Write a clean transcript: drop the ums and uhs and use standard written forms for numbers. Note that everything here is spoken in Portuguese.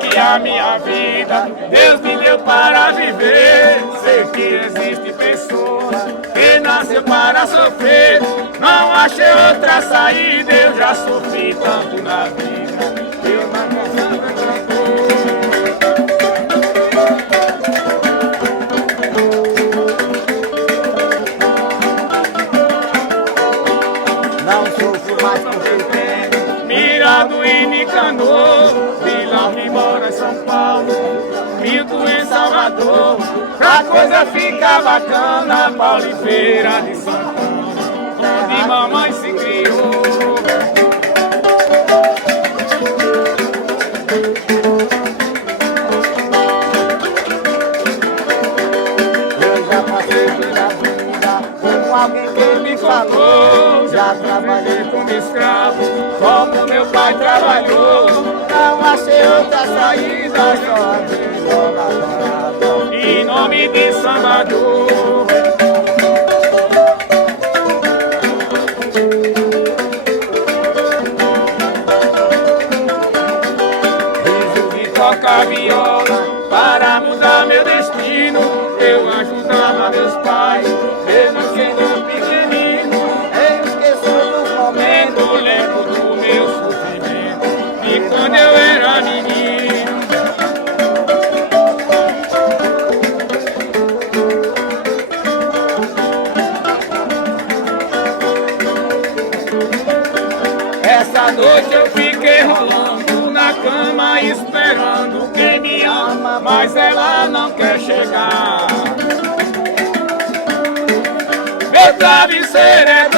que a minha vida Deus me deu para viver. Sei que existe pessoas que nasceu para sofrer. Não achei outra saída, eu já sofri tanto na vida. Eu não canso Não sofro mais porque tenho Mirado em Nicanor, Vila Embora em São Paulo, Milton em Salvador. Pra coisa ficar bacana, Paulo e Feira de Santana, onde mamãe se criou. Eu já passei pela vida com alguém que me falou. Já trabalhei como escravo, como meu pai trabalhou. Não achei outra saída, só a vida. Em nome de Salvador. Resolvi tocar viola para mudar meu destino. Eu ajudava meus pais, mesmo sendo pequenino. Eu esqueço dos momentos. Eu lembro do meu sofrimento e quando eu era menino. Essa noite eu fiquei rolando na cama esperando quem me ama, mas ela não quer chegar. Meu travesseiro é